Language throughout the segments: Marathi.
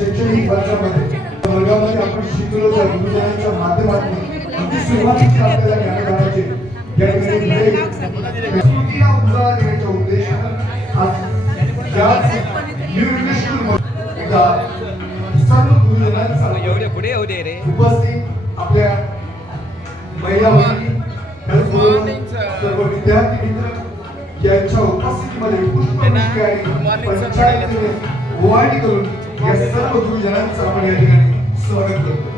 शैक्षणिक वर्षामध्ये वर्गामध्ये आपण शिकलो त्या गुरुजनांच्या माध्यमातून अगदी सुरुवातीच्या आपल्याला ज्ञानदानाचे या ठिकाणी संस्कृतीला उजाळा देण्याच्या उद्देशाने आज या न्यू इंग्लिश स्कूलमध्ये सर्व गुरुजनांचा उपस्थित आपल्या महिला भगिनी सर्व विद्यार्थी मित्र यांच्या उपस्थितीमध्ये पुष्पवृष्टी आणि पंचायतीने ओवाळणी करून या सर्व गुरुजनांचं आपण या ठिकाणी स्वागत करतो.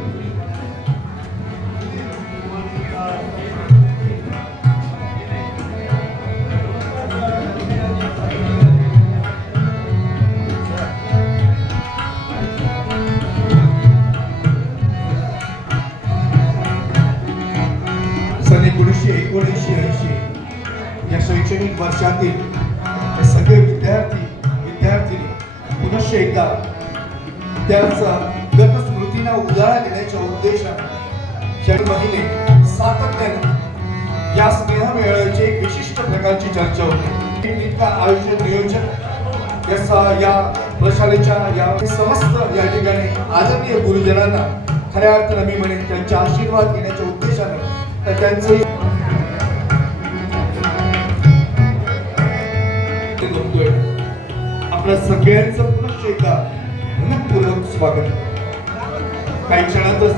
सन 1979 या शैक्षणिक वर्षातील हे सगळे विद्यार्थी पुनश्च एकदा त्यांचा गत स्मृतींना उजाळा देण्याच्या उद्देशाने महिने सातत्याने या स्नेहमेळ्याची एक विशिष्ट प्रकारची चर्चा होते. इतका आयोजन नियोजन या प्रशालेच्या या समस्त या ठिकाणी आदरणीय गुरुजनांना खऱ्या अर्थाने मी म्हणेन त्यांचे आशीर्वाद घेण्याच्या उद्देशाने त्यांचं आपल्या सगळ्यांचं पुनश्च एकदा मनपूर्वक स्वागत. काही क्षणातच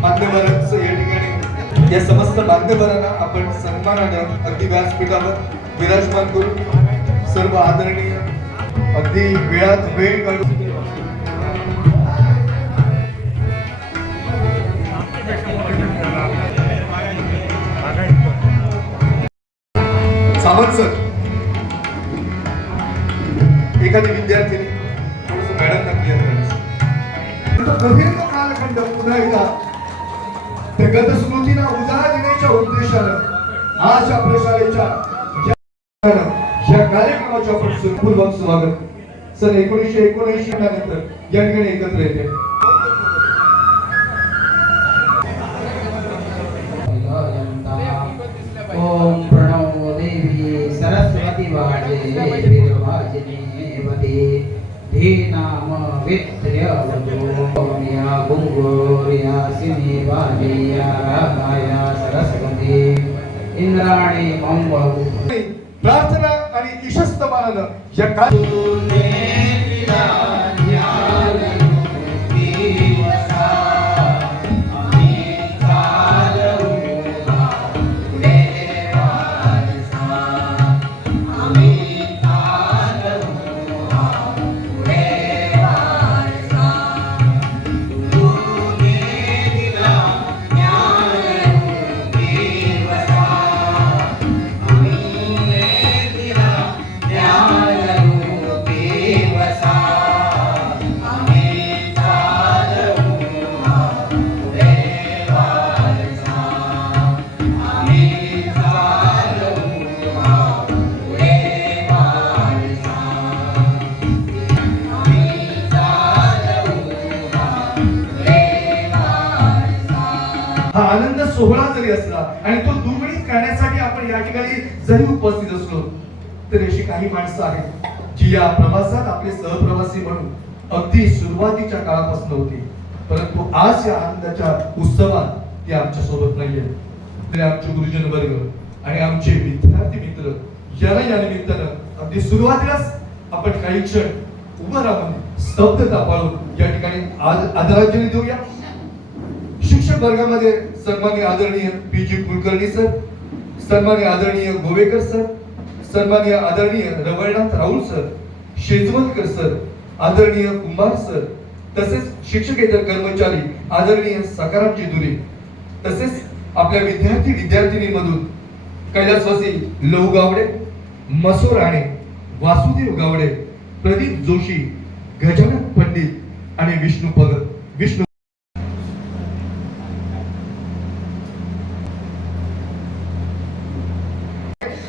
मान्यवरांचं या ठिकाणी या समस्त मान्यवरांना आपण सन्मानानं अगदी व्यासपीठावर विराजमान करू. सर्व आदरणीय अगदी वेळात वेळ काढून सावंत सर एखादी विद्यार्थिनी थोडस मॅडम क्लिअर करायचं. प्रदीर्घ कालखंड पुन्हा एकदा त्या गत स्मृतींना उजाळा देण्याच्या उद्देशानं आज या प्रशालेच्या या कार्यक्रमाचे आपण सुपूर्वक स्वागत. सन 1979 नंतर या ठिकाणी एकत्र येते. ओम प्रणव देवी सरस्वती वाजे धीनाम वित्र्यवतोम्या गुंगोर्यासिनी वाजेया रागाया सरस्वती इंद्राणी मंगल. प्रार्थना आणि ईशस्तमानानं या आनंद सोहळा जरी असला आणि तो दुर्गणित करण्यासाठी आपण या ठिकाणी जरी उपस्थित असलो तर अशी काही माणसं आहेत जी या प्रवासात आपले सहप्रवासी म्हणून अगदी सुरुवातीच्या काळापासून होती, परंतु आज या आनंदाच्या उत्सवात ते आमच्या सोबत नाहीये. तरी आमचे गुरुजन वर्ग आणि आमचे विद्यार्थी मित्र या निमित्तानं अगदी सुरुवातीलाच आपण काही क्षण उभं राहून स्तब्धता पाळून या ठिकाणी आदरांजली देऊया. शिक्षक वर्गामध्ये सन्माननीय आदरणीय पी.जी. कुलकर्णी सर, सन्माननीय आदरणीय गोवेकर सर, सन्माननीय आदरणीय रवळनाथ राहुल सर, शेजवलकर सर आदरणीय कुंभार सर, तसेच शिक्षकेतर कर्मचारी आदरणीय सकारामजी दुरे, तसेच आपल्या विद्यार्थिनींमधून कैलासवासी लहू गावडे, मसो राणे, वासुदेव गावडे, प्रदीप जोशी, गजानन पंडित आणि विष्णू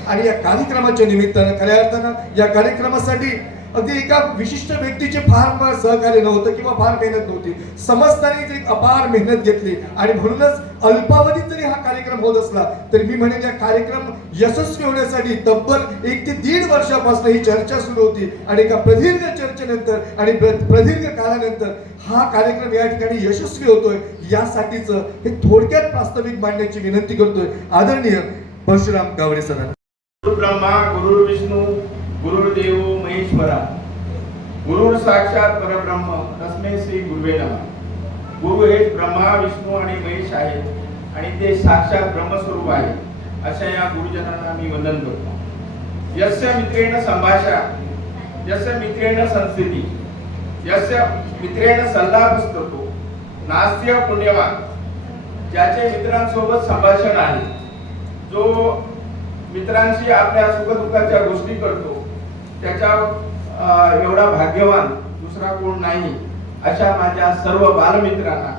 आणि या कार्यक्रमाच्या निमित्तानं खऱ्या अर्थानं या कार्यक्रमासाठी अगदी एका विशिष्ट व्यक्तीचे फार सहकार्य नव्हतं किंवा फार मेहनत नव्हती. समस्तांनी एक अपार मेहनत घेतली आणि म्हणूनच अल्पावधीत जरी हा कार्यक्रम होत असला तरी मी म्हणेन या कार्यक्रम यशस्वी होण्यासाठी तब्बल 1 ते 1.5 वर्षापासून ही चर्चा सुरू होती आणि एका प्रदीर्घ चर्चेनंतर आणि प्रदीर्घ काळानंतर हा कार्यक्रम या ठिकाणी यशस्वी होतोय. यासाठीच हे थोडक्यात प्रास्ताविक मांडण्याची विनंती करतोय आदरणीय परशुराम गावडे सरांना. गुरु ब्रह्मा गुरु विष्णू गुरुर्देव महेश्वरा गुरु साक्षात परब्रह्म तस्मै श्री गुरुवे नमः. गुरु हे ब्रह्मा विष्णू आणि महेश आहेत आणि ते साक्षात ब्रह्मस्वरूप आहे. अशा या गुरुजनांना मी वंदन करतो. यस्य मित्रेण संभाषा, यस्य मित्रेण संस्थिती, यस्य मित्रेण सल्ला पुस्तको, नास्त्य पुण्यवान. ज्याचे मित्रांसोबत संभाषण आहे, जो मित्रांशी आपल्या सुखदुःखाच्या गोष्टी करतो, त्याच्या एवढा भाग्यवान दुसरा कोण नाही. अशा माझ्या सर्व बालमित्रांना,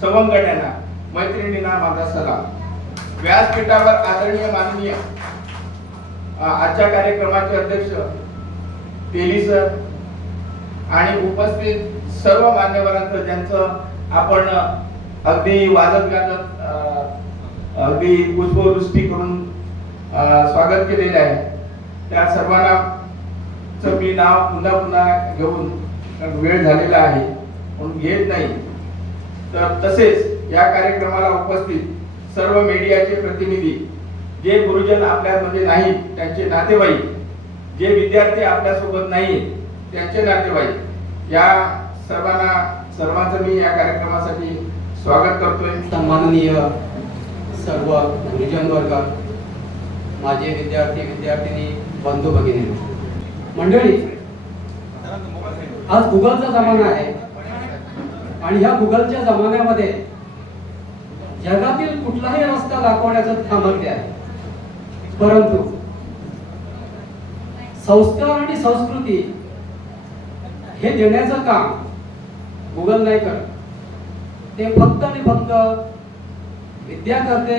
सवंगड्यांना, मैत्रिणींना माझा सलाम. व्यासपीठावर आदरणीय माननीय आजच्या कार्यक्रमाचे अध्यक्ष तेली सर आणि उपस्थित सर्व मान्यवरांचं ज्यांचं आपण अगदी वाजत गाजत अगदी पुष्पवृष्टी करून स्वागत केलेले आहे, त्या सर्वांना मी नाव पुन्हा पुन्हा घेऊन वेळ झालेला आहे म्हणून घेत नाही. तर तसेच या कार्यक्रमाला उपस्थित सर्व मीडियाचे प्रतिनिधी, जे गुरुजन आपल्यामध्ये नाहीत त्यांचे नातेवाईक, जे विद्यार्थी आपल्यासोबत नाहीत त्यांचे नातेवाईक, या सर्वांचं मी या कार्यक्रमासाठी स्वागत करतोय. सन्माननीय सर्व गुरुजन वर्ग, माझे विद्यार्थिनी, बंधू भगिनी मंडळी, आज गुगलचा जमाना आहे आणि ह्या गुगलच्या जमान्यामध्ये जगातील कुठलाही रस्ता दाखवण्याचं सामर्थ्य आहे, परंतु संस्कार आणि संस्कृती हे देण्याचं काम गुगल नाही करत. ते फक्त आणि फक्त विद्या करते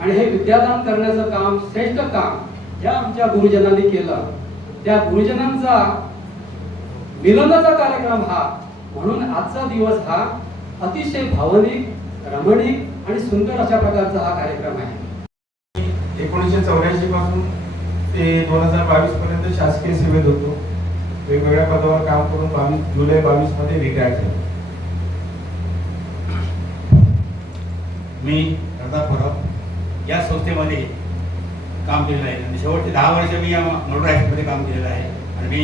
आणि हे विद्यादान करण्याचं काम, श्रेष्ठ काम ज्या आमच्या गुरुजनांनी केलं, त्या गुरुजनांचा मिलनाचा कार्यक्रम हा, म्हणून आजचा दिवस हा अतिशय भावनिक, रमणीक आणि सुंदर अशा प्रकारचा हा कार्यक्रम आहे. 1984 पासून ते 2022 पर्यंत शासकीय सेवेत होतो. वेगवेगळ्या पदावर काम करून जुलै 22 मध्ये रिटायर झालो. मी प्रतापराव या संस्थेमध्ये काम केलेलं आहे आणि शेवटचे 10 वर्ष मी या मनोरा हायस्कूलमध्ये काम केलेलं आहे आणि मी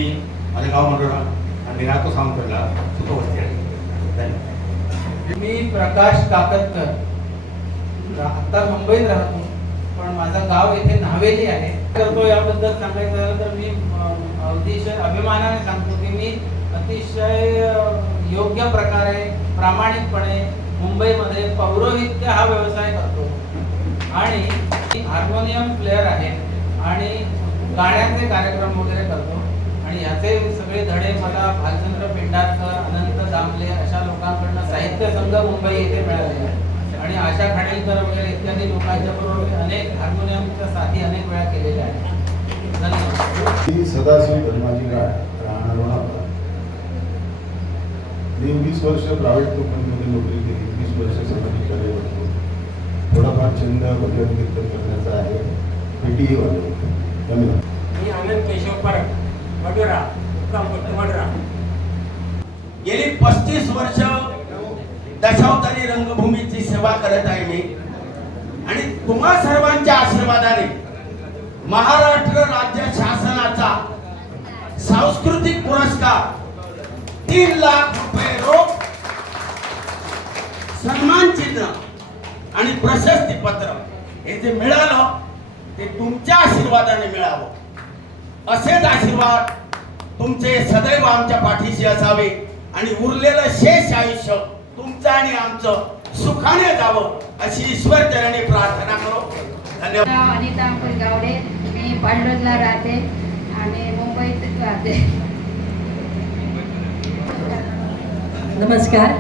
माझं गाव मनोरा आणि मी राहतो सावंतवाडीला, सुखवस्ती आहे. धन्यवाद. मी प्रकाश काकतकर, आता मुंबईत राहतो पण माझं गाव येथे नावेली आहे. करतो याबद्दल सांगायचं झालं तर मी अतिशय अभिमानाने सांगतो की मी अतिशय योग्य प्रकारे, प्रामाणिकपणे मुंबईमध्ये पौरोहित्य हा व्यवसाय करतो आणि हार्मोनियम प्लेयर आहे आणि गाण्याचे कार्यक्रम वगैरे करतो आणि याचे सगळे धडे मला भालचंद्र पेंढारकर, अनंत दामले अशा लोकांकडून साहित्य संघ मुंबई येथे मिळाले आहे आणि आशा खाडीलकर वगैरे इत्यादी लोकांच्या बरोबर अनेक हार्मोनियमच्या साथी अनेक वेळा केलेल्या आहेत. धन्यवाद. मी सदाशिव धर्माजी गाड, राहणार लोणावळा. मी 20 वर्ष प्रायव्हेट कंपनीमध्ये नोकरी केली, 20 वर्ष सामाजिक कार्य करतो. थोडाफार छंद भजन कीर्तन करण्याचा आहे. पेटी वाजवतो. धन्यवाद. मी आनंद केशव परब, वडोरा, वडोरा. गेली 35 वर्ष दशावतारी रंगभूमीची सेवा करत आहे मी आणि तुम्हा सर्वांच्या आशीर्वादाने महाराष्ट्र राज्य शासनाचा सांस्कृतिक पुरस्कार 3 लाख रुपये रोख, सन्मान चिन्ह आणि प्रशस्ती पत्र हे जे मिळालं ते तुमच्या आशीर्वादाने मिळावं. असेच आशीर्वाद तुमचे सदैव आमच्या पाठीशी असावे आणि उरलेलं शेष आयुष्य तुमचं आणि आमचं सुखाने जावं अशी ईश्वर चरणी प्रार्थना करो. धन्यवाद. अनिता अंकुल गावडे, मी पांडुरला राहते आणि मुंबईत राहते. नमस्कार,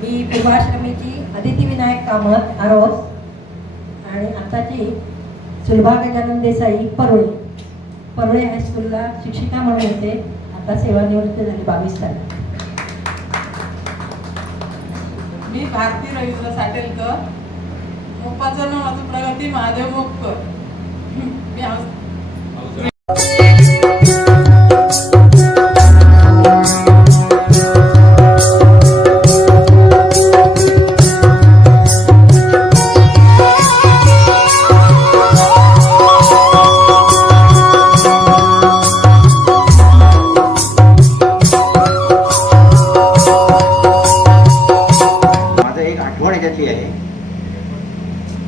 मी पूर्वाश्रमीची अदिती विनायक कामत आरोस आणि आताची सुलभा गजानन देसाई परोळे हायस्कूलला शिक्षिका म्हणून होते. आता सेवानिवृत्त झाली 22 तारीख. मी भारती रवींद्र साटेलकर, पप्पाचं नाव माझं प्रगती महादेव मोपकर. मी आहे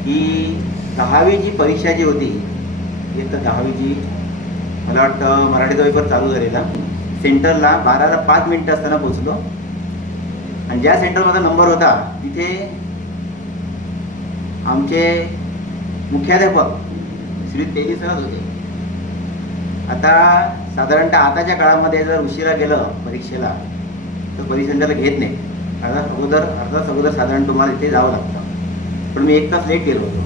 की 10वी जी परीक्षा जी होती, इयत्ता 10वी जी, मला वाटतं मराठीचा पेपर चालू झालेला, सेंटरला 12:05 असताना पोचलो आणि ज्या सेंटर माझा नंबर होता तिथे आमचे मुख्याध्यापक श्री तेली सरच होते. आता साधारणतः आताच्या काळामध्ये जर उशिरा गेलं परीक्षेला तर परीक्षेला घेत नाही. अर्धा तास अगोदर साधारण तुम्हाला इथे जावं लागतं. पण मी 1 तास लेट गेलो होतो.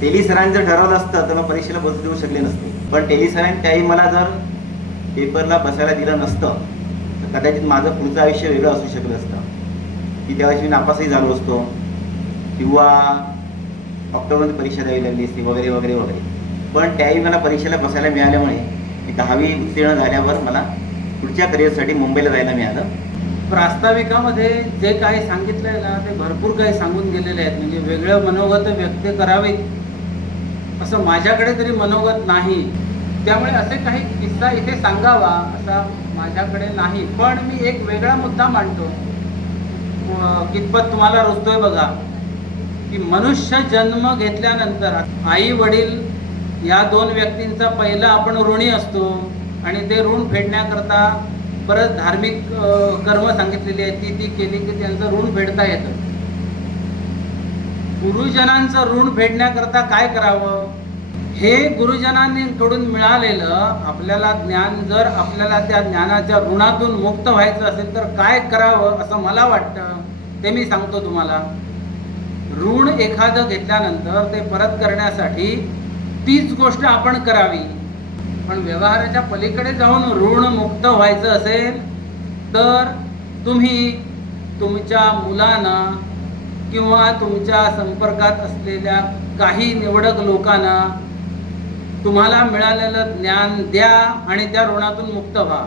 तेली सरांनी जर ठरवलं असतं तर मग परीक्षेला बसू देऊ शकले नसते. पण तेली सरांनी त्याही मला जर पेपरला बसायला दिलं नसतं तर कदाचित माझं पुढचं आयुष्य वेगळं असू शकलं असतं, की त्यावेळेस मी नापासही झालो असतो किंवा ऑक्टोबरमध्ये परीक्षा द्यावी लागली असती वगैरे वगैरे वगैरे. पण त्याही मला परीक्षेला बसायला मिळाल्यामुळे मी 10वी उत्तीर्ण झाल्यावर मला पुढच्या करिअरसाठी मुंबईला जायला मिळालं. प्रास्ताविकामध्ये जे काही सांगितलं आहे ना ते भरपूर काही सांगून गेलेले आहेत. म्हणजे वेगळं मनोगत व्यक्त करावे असं माझ्याकडे तरी मनोगत नाही, त्यामुळे असे काही किस्सा इथे सांगावा असा माझ्याकडे नाही. पण मी एक वेगळा मुद्दा मांडतो, कितपत तुम्हाला रुजतोय बघा, की मनुष्य जन्म घेतल्यानंतर आई वडील या 2 व्यक्तींचा पहिला आपण ऋणी असतो आणि ते ऋण फेडण्याकरता परत धार्मिक कर्म सांगितलेली आहेत ती केली की त्यांचं ऋण फेडता येतं. गुरुजनांचं ऋण फेडण्याकरता काय करावं, हे गुरुजनांकडून मिळालेलं आपल्याला ज्ञान जर आपल्याला त्या ज्ञानाच्या ऋणातून मुक्त व्हायचं असेल तर काय करावं असं मला वाटतं, ते मी सांगतो तुम्हाला. ऋण एखादं घेतल्यानंतर ते परत करण्यासाठी तीच गोष्ट आपण करावी. पण व्यवहाराच्या पलीकडे जाऊन ऋण मुक्त व्हायचं असेल तर तुम्ही तुमच्या मुलांना किंवा तुमच्या संपर्कात असलेल्या काही निवडक लोकांना तुम्हाला मिळालेलं ज्ञान द्या आणि त्या ऋणातून मुक्त व्हा,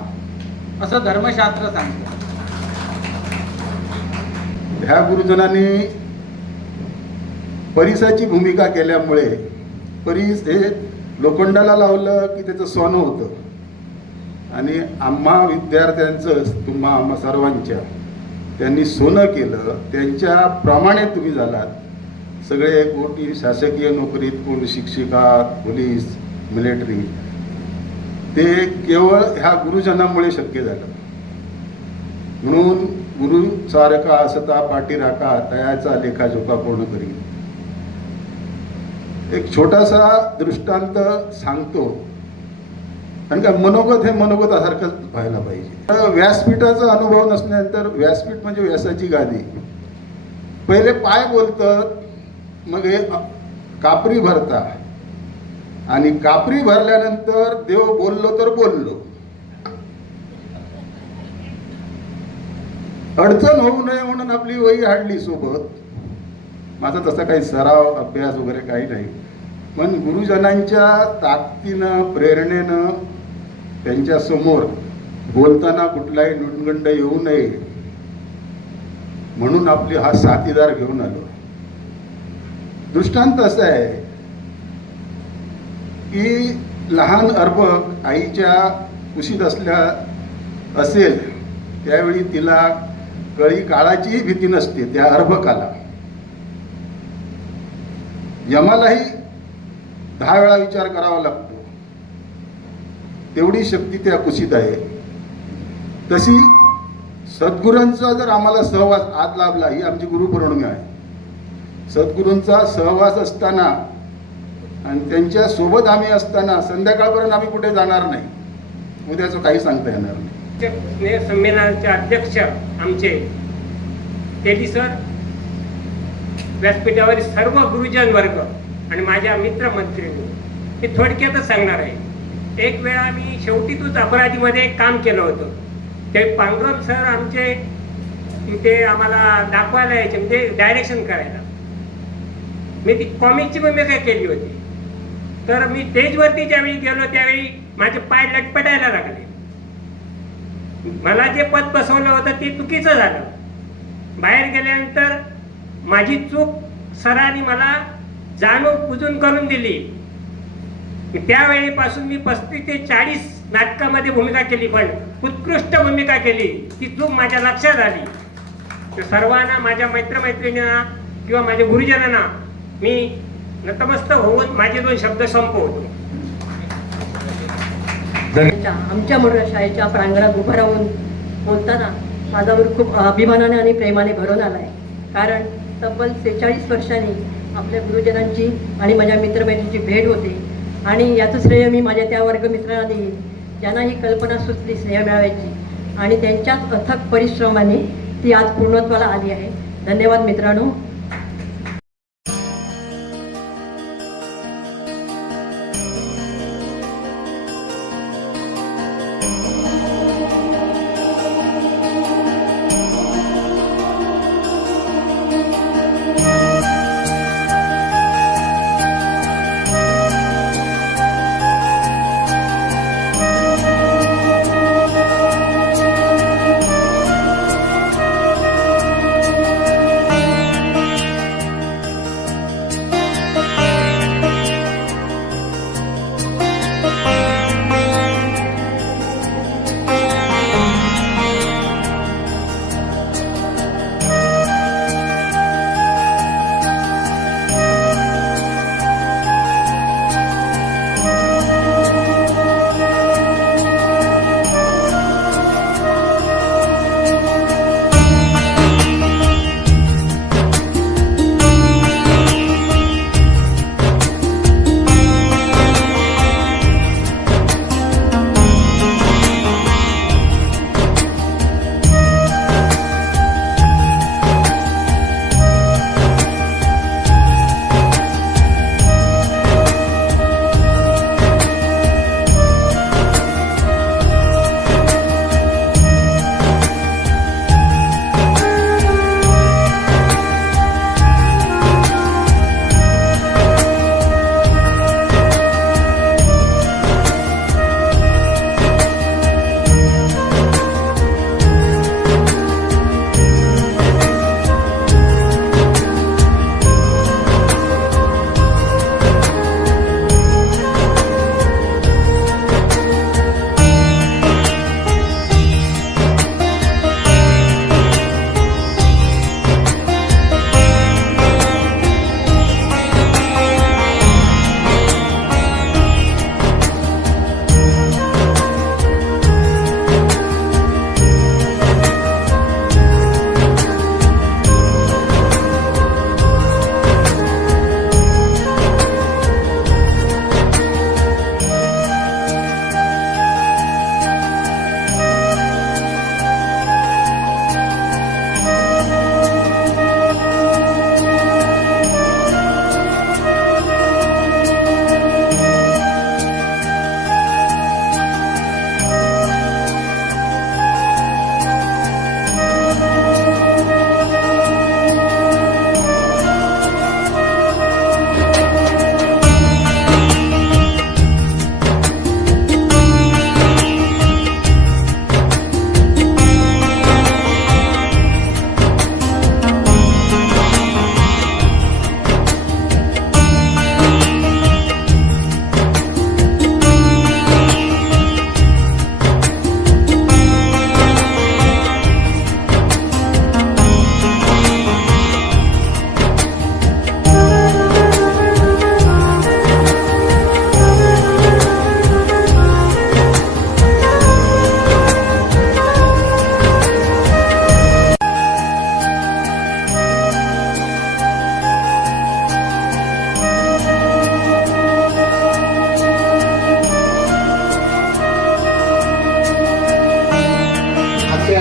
असं धर्मशास्त्र सांगतं. ह्या गुरुजनांनी परिसाची भूमिका केल्यामुळे परिस हे लोखंडाला लावलं की त्याचं सोनं होतं आणि आम्हा विद्यार्थ्यांचं तुम्हा आम्हा सर्वांच्या त्यांनी सोनं केलं. त्यांच्याप्रमाणे तुम्ही झालात. सगळे कोणी शासकीय नोकरीत, कोण शिक्षिका, पोलीस, मिलिटरी, ते केवळ ह्या गुरुजनांमुळे शक्य झालं. म्हणून गुरु सारखा असता पाठी राखा तयाचा लेखाजोखा पूर्ण करील. एक छोटासा दृष्टांत सांगतो, कारण का मनोगत हे मनोगतासारखंच व्हायला पाहिजे. व्यासपीठाचा अनुभव नसल्यानंतर, व्यासपीठ म्हणजे व्यासाची गादी, पहिले पाय बोलतं, मग हे कापरी भरता आणि कापरी भरल्यानंतर देव बोललो तर बोललो. अडचण होऊ नये म्हणून आपली वही हाडली सोबत. माझा तसा काही सराव अभ्यास वगैरे काही नाही, पण गुरुजनांच्या ताकदीनं प्रेरणेनं त्यांच्या समोर बोलताना कुठलाही नुणगंड येऊ नये म्हणून आपले हा साथीदार घेऊन आलो. दृष्टांत असं आहे की लहान अर्भक आईच्या कुशीत असेल त्यावेळी तिला कळी काळाचीही भीती नसते. त्या अर्भकाला यमालाही 10 वेळा विचार करावा लागतो. तेवढी शक्ती त्या कुशीत आहे. तशी सद्गुरूंचा जर आम्हाला सहवास आज लाभला, ही आमची गुरुपौर्णिमा आहे. सद्गुरूंचा सहवास असताना आणि त्यांच्या सोबत आम्ही असताना संध्याकाळपर्यंत आम्ही कुठे जाणार नाही. उद्याचं काही सांगता येणार नाही. स्नेह संमेलनाचे अध्यक्ष आमचे तेली सर, व्यासपीठावरील सर्व गुरुजन वर्ग आणि माझ्या मित्रमंत्रिणी, हे थोडक्यातच सांगणार आहे. एक वेळा मी शेवटी तूच अपराधीमध्ये काम केलं होतं. ते पांडुरंग सर आमचे तिथे आम्हाला दाखवायला यायचे, म्हणजे डायरेक्शन करायला. मी ती कॉमिकची भूमिका केली होती. तर मी स्टेजवरती ज्यावेळी गेलो त्यावेळी माझे पाय लटपटायला लागले. मला जे पद बसवलं होतं ते चुकीचं झालं. बाहेर गेल्यानंतर माझी चूक सरांनी मला जाणून बुजून करून दिली. त्यावेळीपासून मी 35 ते 40 नाटकामध्ये भूमिका केली, पण उत्कृष्ट भूमिका केली. ती चूक माझ्या लक्षात आली. तर सर्वांना, माझ्या मित्रमैत्रिणींना किंवा माझ्या गुरुजनांना मी नतमस्तक होऊन माझे 2 शब्द संपवतो. आमच्या मोठ्या शाळेच्या प्रांगणात उभं राहून बोलताना माझ्यावर खूप अभिमानाने आणि प्रेमाने भरून आला आहे. कारण तब्बल 46 वर्षांनी आपल्या गुरुजनांची आणि माझ्या मित्रमैत्रिणींची भेट होते. आणि याचं श्रेय मी माझ्या त्या वर्गमित्रांना देईन, ज्यांना ही कल्पना सुचली स्नेह मेळाव्याची, आणि त्यांच्याच अथक परिश्रमाने ती आज पूर्णत्वाला आली आहे. धन्यवाद मित्रांनो.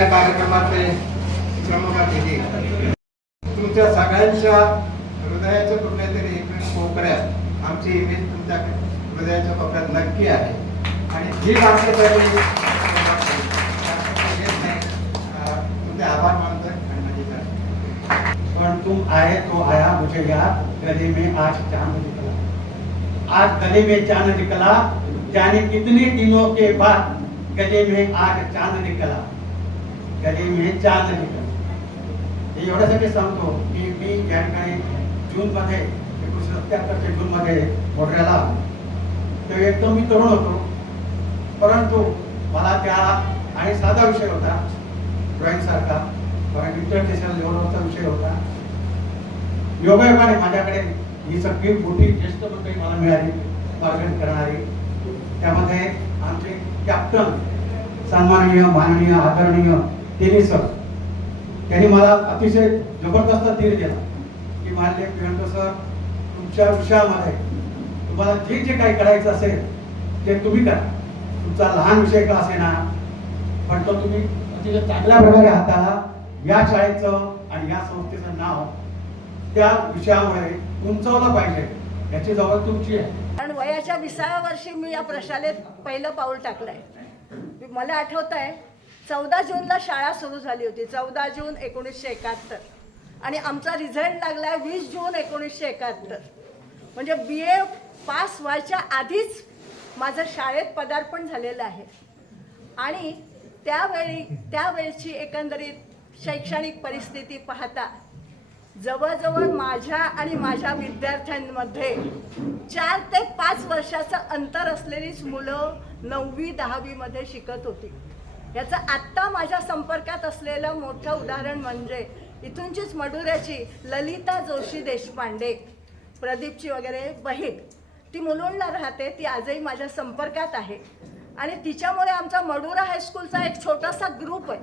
या कार्यक्रमाचे प्रमुख अतिथी, तुमच्या सगळ्यांच्या हृदयाच्या कुठल्यातरी एकमेव कोपऱ्यात आमची इमेज तुमच्या हृदयाच्या कोपऱ्यात नक्की आहे आणि ही मागण्यासाठी तुमचे आभार मानतोय आणि माझी पण तुम आए तो आया मुझे याद, गले में आज चांद निकला, आज गले में चांद निकला, जाने कितने दिनों के बाद गले में आज चांद निकला, गले में चांद निकला. हे एवढ्यासाठी सांगतो की मी या ठिकाणी जूनमध्ये 1977च्या जूनमध्ये मोढऱ्याला आलो. तेव्हा एकदम मी तरुण होतो, परंतु मला त्या आणि साधा विषय होता ड्रॉइंग सारखा, कारण इंटरनॅशनल लेवलवरचा विषय होता. योगायोगाने माझ्याकडे ही सगळी मोठी ज्येष्ठ मंडळी मला मिळाली मार्गदर्शन करणारी. त्यामध्ये आमचे कॅप्टन सन्माननीय माननीय आदरणीय तेली सर, त्यांनी मला अतिशय जबरदस्त धीर दिला की माननीय प्रियंका सर, तुमच्या विषयामध्ये तुम्हाला जे जे काही करायचं असेल ते तुम्ही करा. तुमचा लहान विषय का असेना, पण तो तुम्ही अतिशय चांगल्या प्रकारे हाताळा. या शाळेचं आणि या संस्थेचं नाव त्या विषयामुळे उंचावलं पाहिजे, याची जबाबदारी तुमची आहे. कारण वयाच्या 20व्या वर्षी मी या प्रशालेत पहिलं पाऊल टाकलंय. मला आठवत आहे 14 जूनला शाळा सुरू झाली होती, 14 जून 1971, आणि आमचा रिझल्ट लागला 20 जून 1971. म्हणजे BA पास व्हायच्या आधीच माझं शाळेत पदार्पण झालेलं आहे. आणि त्यावेळची एकंदरीत शैक्षणिक परिस्थिती पाहता जवळजवळ माझ्या आणि माझ्या विद्यार्थ्यांमध्ये 4 ते 5 वर्षाचं अंतर असलेलीच मुलं 9वी 10वी मध्ये शिकत होती. याचं आत्ता माझ्या संपर्कात असलेलं मोठं उदाहरण म्हणजे इथूनचीच मडुऱ्याची ललिता जोशी देशपांडे, प्रदीपची वगैरे बहीण, ती मुलुंडला राहते, ती आजही माझ्या संपर्कात आहे. आणि तिच्यामुळे आमचा मडुरा हायस्कूलचा एक छोटासा ग्रुप आहे.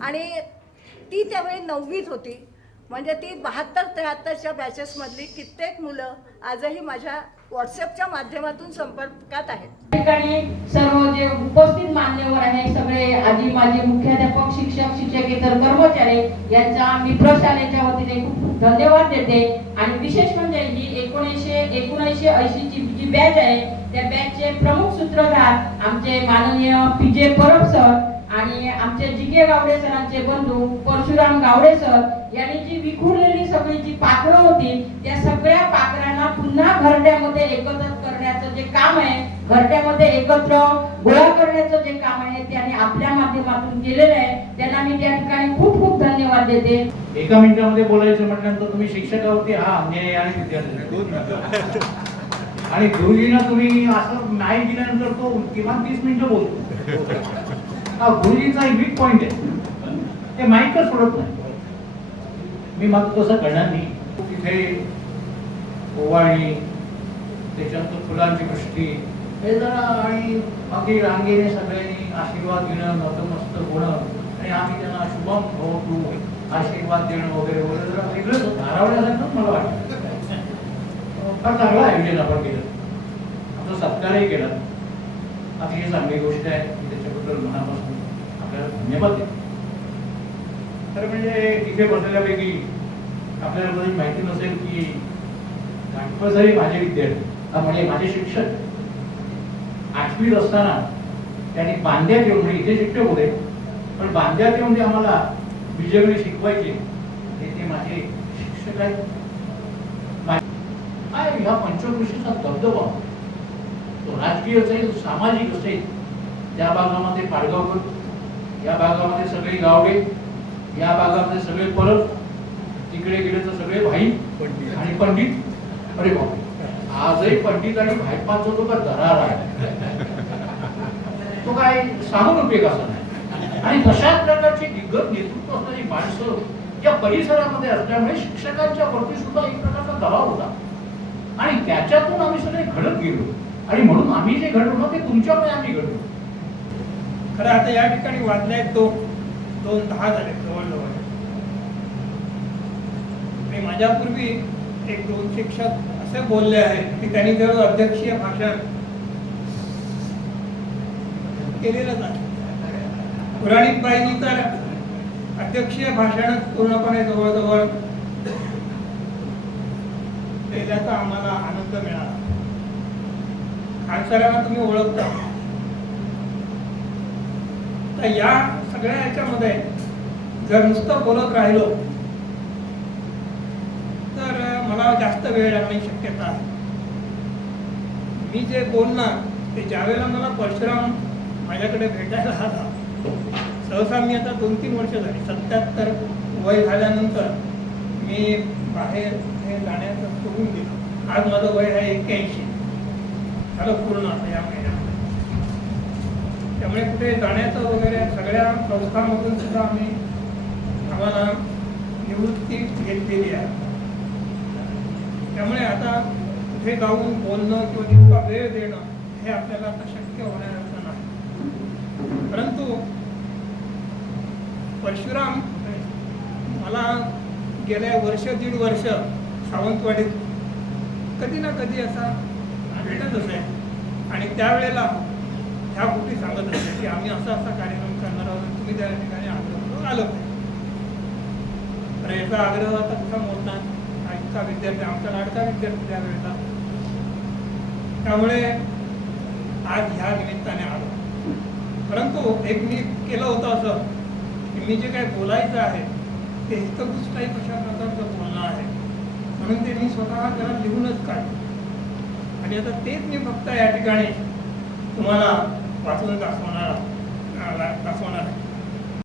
आणि ती त्यावेळी 9वीत होती. म्हणजे ती 72-73च्या बॅचेसमधली कित्येक मुलं आजही माझ्या व्हॉट्सअपच्या माध्यमातून संपर्कात आहेत. ठिकाणी सर्व जे उपस्थित मान्यवर आहे, सगळे आजी माजी मुख्याध्यापक, शिक्षक, शिक्षकेतर कर्मचारी यांचा मी प्रशालेच्या वतीने खूप खूप धन्यवाद देते. आणि विशेष म्हणजे ही 1979 ची जी बॅच आहे, त्या बॅचचे प्रमुख सूत्रधार आमचे माननीय PJ परब सर आणि आमचे GK गावडे सरांचे बंधू परशुराम गावडे सर यांनी जी विखुरलेली सगळी जी पाखरं होती, त्या सगळ्या पाखरांना पुन्हा घरट्यामध्ये एकत्र करण्याचं जे काम आहे, घरट्यामध्ये एकत्र गोळा करण्याचं जे काम आहे, त्यांनी आपल्या माध्यमातून केलेलं आहे. त्यांना मी त्या ठिकाणी खूप खूप धन्यवाद देते. एका मिनिटामध्ये बोलायचं म्हटल्यानंतर तुम्ही शिक्षकावरती हा अन्याय आणि विद्यार्थी आणि गुरुजींना तुम्ही असं नाही दिल्यानंतर तो किमान 30 मिनिटं बोलतो. हा गुरुजींचा एक वीक पॉइंट आहे, ते माईकच सोडत नाही. मी मग तसं करणार नाही. तिथे ओवाळणी, त्याच्यानंतर फुलांची वृष्टी, हे जरा आणि अगदी रांगेने सगळ्यांनी आशीर्वाद घेणं, नतमस्तक होणं आणि आम्ही त्यांना शुभम भवतु आशीर्वाद देणं वगैरे वगैरे जरा वेगळंच धारावण्यासारखं मला वाटतं. फार चांगलं आयोजन आपण केलं, आमचा सत्कारही केला. अतिशय चांगली गोष्ट आहे, त्याच्याबद्दल मनापासून आपल्याला धन्यवाद देतो. तर म्हणजे तिथे बसलेल्यापैकी आपल्याला कधी माहिती नसेल की घाटपसरी माझे विद्यार्थी म्हणजे माझे शिक्षक 8वीत असताना त्यांनी बांद्यात येऊन, म्हणजे इथे शिक्षक होते पण बांद्यात येऊन जे आम्हाला विजयकडे शिकवायचे ते माझे शिक्षक आहेत. ह्या पंचकृषीचा दबदबा तो राजकीय असेल, सामाजिक असेल, त्या भागामध्ये पाडगावकर, या भागामध्ये सगळे गावडे, या भागामध्ये सगळे परब, तिकडे गेले तर सगळे भाई आणि पंडित. अरे बापरे, आजही पंडित आणि भाईपाचा तो का दरार आहे, तो काय सांगून उपयोगाचा नाही. आणि तशाच प्रकारचे दिग्गज नेतृत्व असणारी माणसं या परिसरामध्ये असल्यामुळे शिक्षकांच्या वरती सुद्धा एक प्रकारचा दबाव होता आणि त्याच्यातून आम्ही सगळे घडत गेलो. आणि म्हणून आम्ही जे घडलो ते तुमच्यामुळे आम्ही घडलो. खरं आता या ठिकाणी वाजले आहेत 2:10 झाले जवळजवळ. आणि माझ्यापूर्वी 1-2 शिक्षक असे बोलले आहेत की त्यांनी जर अध्यक्षीय भाषण केलेलं नाही, पौराणिक पाहिजे तर अध्यक्षीय भाषणच पूर्णपणे जवळजवळ केल्याचा आम्हाला आनंद मिळाला. खानसरांना तुम्ही ओळखता. तर या सगळ्या याच्यामध्ये जर नुसतं बोलत राहिलो तर मला जास्त वेळ लागण्याची शक्यता आहे. मी जे बोलणार ते ज्यावेळेला मला परशुराम माझ्याकडे भेटायला आला, सहसा मी आता 2-3 वर्ष झाली, 77 वय झाल्यानंतर मी बाहेर हे जाण्याचं सोडून दिलं. आज माझं वय आहे 81 झालं पूर्ण आता या महिन्यामध्ये. त्यामुळे कुठे जाण्याचं वगैरे सगळ्या संस्थांमधून सुद्धा आम्हाला निवृत्ती घेतलेली आहे. त्यामुळे आता कुठे जाऊन बोलणं किंवा तितका वेळ देणं हे आपल्याला आता शक्य होण्याचं नाही. परंतु परशुराम मला गेल्या 1-1.5 वर्ष सावंतवाडीत कधी ना कधी असा भेटत असे आणि त्यावेळेला ह्या गोष्टी सांगत असते की आम्ही असा कार्यक्रम करणार आहोत, तुम्ही त्या ठिकाणी आग्रह आलो पाहिजे. तर याचा आग्रह आता कसा मोडणार? आमचा विद्यार्थी, आमचा लाडका विद्यार्थी त्यावेळेला. त्यामुळे आज ह्या निमित्ताने आलो. परंतु एक मी केलं होतं असं की मी जे काही बोलायचं आहे ते हितगुज टाईप अशा प्रकारचं बोलणं आहे, म्हणून ते मी स्वतः जरा लिहूनच काढलं आणि आता तेच मी फक्त या ठिकाणी तुम्हाला वाचून दाखवणार आहे.